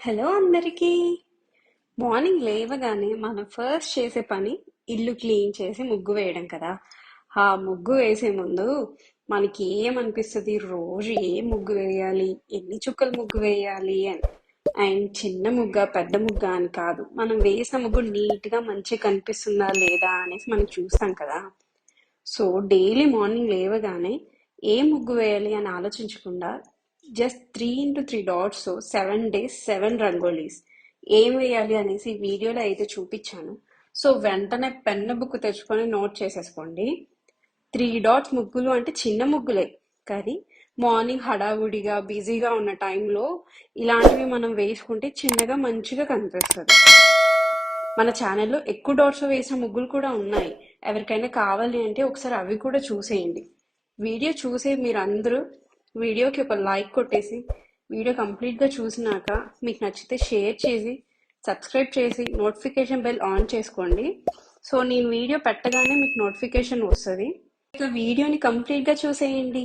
Hello అందరికీ. Morning లేవగానే మనం ఫస్ట్ చేసే పని ఇల్లు క్లీన్ చేసి ముగ్గు వేయడం కదా. ఆ ముగ్గు వేసే ముందు మనకి ఏమనిపిస్తుంది, రోజు ఏ ముగ్గు వేయాలి, ఎన్ని చుక్కల ముగ్గు వేయాలి అని. అండ్ చిన్న ముగ్గ పెద్ద ముగ్గ అని కాదు, మనం వేసిన ముగ్గు నీట్గా మంచిగా కనిపిస్తుందా లేదా అనేసి మనం చూస్తాం కదా. సో డైలీ మార్నింగ్ లేవగానే ఏ ముగ్గు వేయాలి అని ఆలోచించకుండా just 3 x 3 dots 7 days 7 rangolis ఏం వేయాలి అనేసి వీడియోలో అయితే చూపించాను. సో వెంటనే పెన్ను బుక్ తెచ్చుకొని నోట్ చేసేసుకోండి. 3 డాట్స్ ముగ్గులు అంటే చిన్న ముగ్గులే, కానీ మార్నింగ్ హడావుడిగా బిజీగా ఉన్న టైంలో ఇలాంటివి మనం వేసుకుంటే చిన్నగా మంచిగా కనిపిస్తుంది. మన ఛానల్లో ఎక్కువ డాట్స్ వేసిన ముగ్గులు కూడా ఉన్నాయి. ఎవరికైనా కావాలి అంటే ఒకసారి అవి కూడా చూసేయండి. వీడియో చూసే మీరు అందరూ వీడియోకి ఒక లైక్ కొట్టేసి, వీడియో కంప్లీట్గా చూసినాక మీకు నచ్చితే షేర్ చేసి, సబ్స్క్రైబ్ చేసి నోటిఫికేషన్ బెల్ ఆన్ చేసుకోండి. సో నేను వీడియో పెట్టగానే మీకు నోటిఫికేషన్ వస్తుంది. ఇక వీడియోని కంప్లీట్గా చూసేయండి.